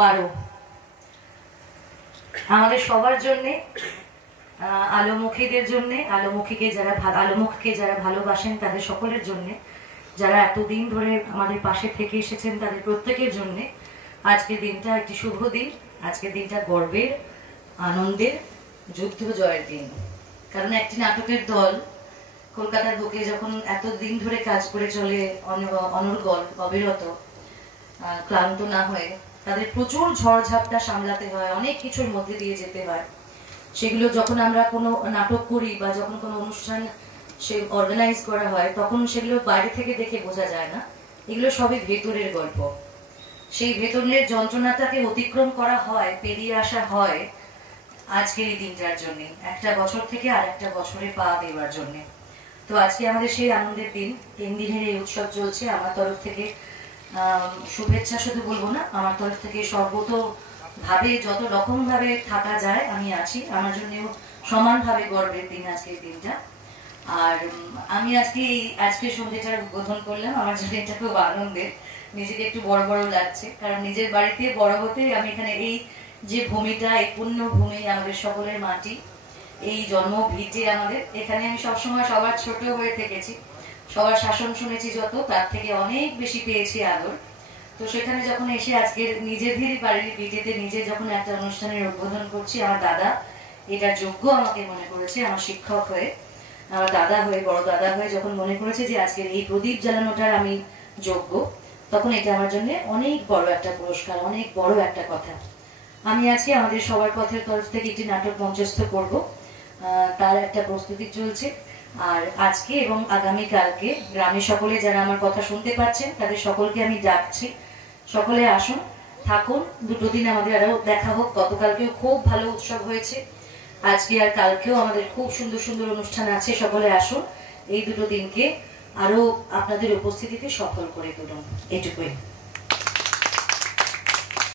12 আমাদের সবার জন্যে, আলোমুখীদের জন্যে, আলোমুখকে যারা ভালোবাসেন তাদের সকলের জন্যে, যারা এতদিন ধরে আমাদের পাশে থেকে এসেছেন তাদের প্রত্যেকের জন্যে আজকের দিনটা একটি শুভ দিন। আজকের দিনটা গর্বের, আনন্দের, যুদ্ধ জয়ের দিন। কারণ একটি নাটকের দল কলকাতার বুকে যখন এতদিন ধরে কাজ করে চলে অনর্গল, অবিরত, ক্লান্ত না হয়ে, তাদের প্রচুর ঝড়ঝাপটা সামলাতে হয়, অনেক কিছুর মধ্যে দিয়ে যেতে হয়। সেগুলো যখন আমরা কোনো নাটক করি বা যখন কোনো অনুষ্ঠান সে অর্গানাইজ করা হয়, তখন সেগুলো বাইরে থেকে দেখে বোঝা যায় না। এগুলো সবই ভেতরের গল্প। সেই ভেতরের যন্ত্রণাটাকে অতিক্রম করা হয়, পেরিয়ে আসা হয় আজকের এই দিনটার জন্য, একটা বছর থেকে আর একটা বছরে পা দেওয়ার জন্য। তো আজকে আমাদের সেই আনন্দের দিন। 3 দিনের এই উৎসব চলছে। আমার তরফ থেকে শুভেচ্ছা শুধু বলবো না, আমার তরফ থেকে সর্বতভাবে যত রকম ভাবে থাকা যায় আমি আছি। আমার জন্যও সমানভাবে গর্বের দিন আজকের দিনটা। আর আমি আজকে সন্ধ্যেটার উদ্বোধন করলাম। আমার জন্য এটা খুব আনন্দের, নিজেকে একটু বড় বড় লাগছে। কারণ নিজের বাড়িতে বড় হতে আমি এখানে এই যে ভূমিটা, এই পুণ্য ভূমি, আমাদের সকলের মাটি, এই জন্ম ভিটে আমাদের, এখানে আমি সবসময় সবার ছোট হয়ে থেকেছি, সবার শাসন শুনেছি যত, তার থেকে অনেক বেশি পেয়েছি আদর। তো সেখানে যখন এসে আজকের নিজেদেরই বাড়ির ভিটেতে নিজে যখন একটা অনুষ্ঠানের উদ্বোধন করছি, আমার দাদা এটা যোগ্য আমাকে মনে করেছে, আমার শিক্ষক হয়ে, আমার দাদা হয়ে, বড় দাদা হয়ে যখন মনে করেছে যে আজকের এই প্রদীপ জ্বালানোটার আমি যোগ্য, তখন এটা আমার জন্য অনেক বড় একটা পুরস্কার, অনেক বড় একটা কথা। আমি আজকে আমাদের সবার পথের তরফ থেকে একটি নাটক মঞ্চস্থ করব, তার একটা প্রস্তুতি চলছে। আর আজকে এবং আগামীকালকে গ্রামে সকলে যারা আমার কথা শুনতে পাচ্ছেন তাদের সকলকে আমি ডাকছি, সকলে আসুন, থাকুন, 2 দিন আমাদের আরো দেখা হোক। গতকালকেও খুব ভালো উৎসব হয়েছে, আজকে আর কালকেও আমাদের খুব সুন্দর সুন্দর অনুষ্ঠান আছে। সকলে আসুন, এই 2 দিনকে আরো আপনাদের উপস্থিতিতে সফল করে তুলুন, এটুকুই।